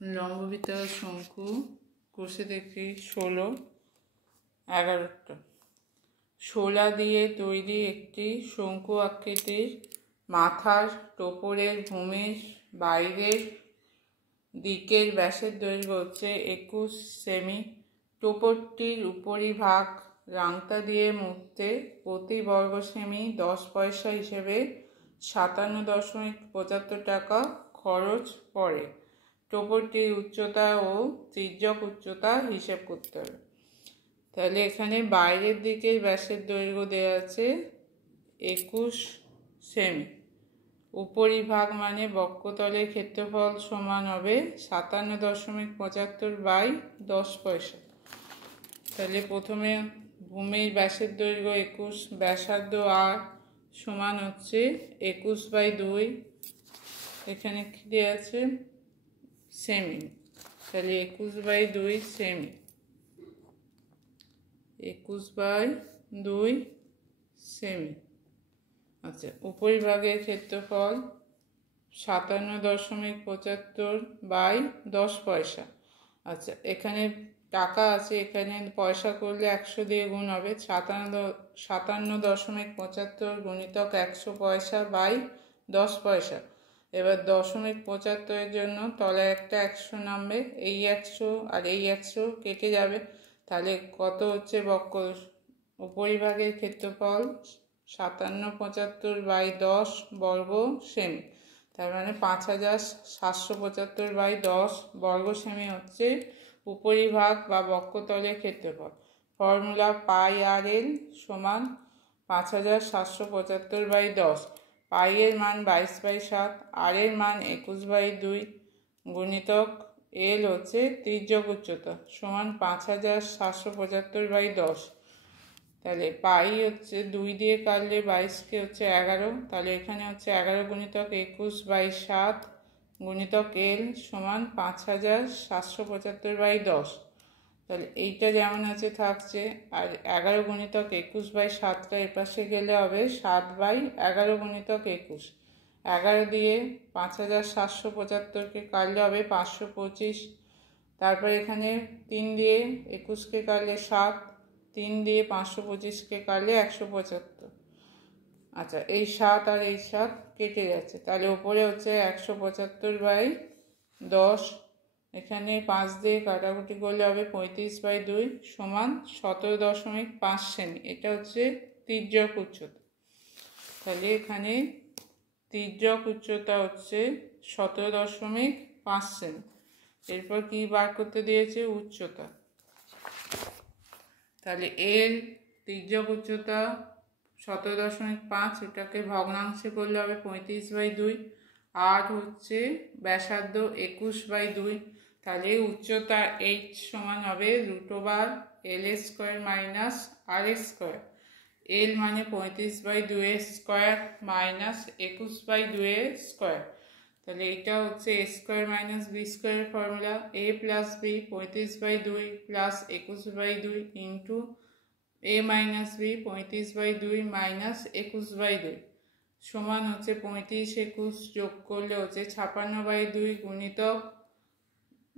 লম্ববৃত্তাকার শঙ্কু কোষে দেখি 16-11টা শোলা দিয়ে তৈরি একটি শঙ্কু আকৃতির মাথার টোপরের ভূমির বাইরের দিকের ব্যাসের দৈর্ঘ্য হচ্ছে 21 সেমি। টোপরটির উপরিভাগ রাংতা দিয়ে মুড়তে প্রতি বর্গ সেমি 10 পয়সা হিসেবে 57.75 টাকা খরচ পড়ে। টোপরটির উচ্চতা ও তির্যক উচ্চতা হিসেব করতে হবে। তাহলে এখানে বাইরের দিকের ব্যাসের দৈর্ঘ্য দেওয়া আছে 21 সেমি। উপরিভাগ মানে বক্ষতলের ক্ষেত্রফল সমান হবে 57.75 বাই 10 পয়সা। তাহলে প্রথমে ভূমির ব্যাসের দৈর্ঘ্য 21, ব্যাসার্ধ আর সমান হচ্ছে 21/2। এখানে কি দেওয়া আছে সেমি, তাহলে 21/2 সেমি, 21/2 সেমি। আচ্ছা, উপরিভাগের ক্ষেত্রফল 57.75 বাই 10 পয়সা। আচ্ছা, এখানে টাকা আছে, এখানে পয়সা করলে 100 দিয়ে গুণ হবে। 57.75 গুণিতক 100 পয়সা বাই 10 পয়সা। এবার 0.75 জন্য তলায় একটা 100 নামবে, এই 100 আর এই 100 কেটে যাবে। তাহলে কত হচ্ছে উপরিভাগের ক্ষেত্রফল 57.75 বাই 10 বর্গ সেমি, তার মানে 5775 বাই 10 বর্গ সেমি হচ্ছে উপরিভাগ বা বক্ষতলের ক্ষেত্রফল। ফর্মুলা পাই আর এল সমান 5775 বাই 10। পাই এর মান 22/7, আর এর মান 21/2 গুণিতক এল হচ্ছে তির্যক উচ্চতা সমান 5775 বাই 10। তাহলে পাই হচ্ছে 2 দিয়ে কাটলে 22কে হচ্ছে 11, তাহলে এখানে হচ্ছে 11 গুণিতক 21/7 গুণিতক এল সমান 5775 বাই 10। তাহলে এইটা যেমন আছে থাকছে, আর 11 গুণিতক 21/7টা এপাশে গেলে হবে 7/11 গুণিতক 21। 11 দিয়ে 5775কে কাটলে হবে 525। তারপর এখানে 3 দিয়ে 21কে কাটলে 7, 3 দিয়ে 525কে কাটলে 175। আচ্ছা, এই 7 আর এই 7 কেটে যাচ্ছে, তাহলে উপরে হচ্ছে 175/10। এখানে 5 দিয়ে কাটাকুটি করলে হবে 35/2 সমান 17.5 সেমি। এটা হচ্ছে তির্যক উচ্চতা। তাহলে এখানে তির্যক উচ্চতা হচ্ছে 17.5 সেমি। এরপর কি বার করতে দিয়েছে উচ্চতা। তাহলে এর তির্যক উচ্চতা 17.5, এটাকে ভগ্নাংশে করলে হবে 35/2। আর হচ্ছে ব্যাসার্ধ 21/2। তাহলে উচ্চতা h সমান হবে √L² মাইনাস R²। এল মানে 35/2² মাইনাস 21/2²। তাহলে এটা হচ্ছে a² minus b² formula. a plus b 35/2 plus 21/2 into a minus b 35/2 minus 21/2 সমান হচ্ছে 35 21 যোগ করলে হচ্ছে 56/2 গুণিতক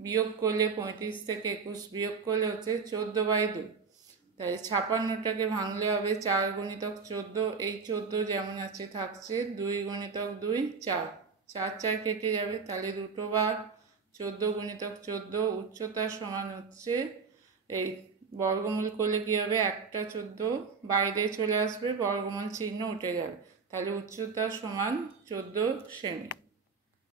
বিয়োগ করলে 35 থেকে 21 বিয়োগ করলে হচ্ছে 14/2। তাই 56টাকে ভাঙলে হবে 4 গুণিতক 14। এই 14 যেমন আছে থাকছে, 2 গুণিতক 2 4, 4 4 কেটে যাবে। তাহলে √14 গুণিতক 14 উচ্চতা সমান হচ্ছে, এই বর্গমূল করলে কি হবে, একটা 14 বাইরে চলে আসবে, বর্গমূল চিহ্ন উঠে যাবে। তাহলে উচ্চতা সমান 14 সেমি।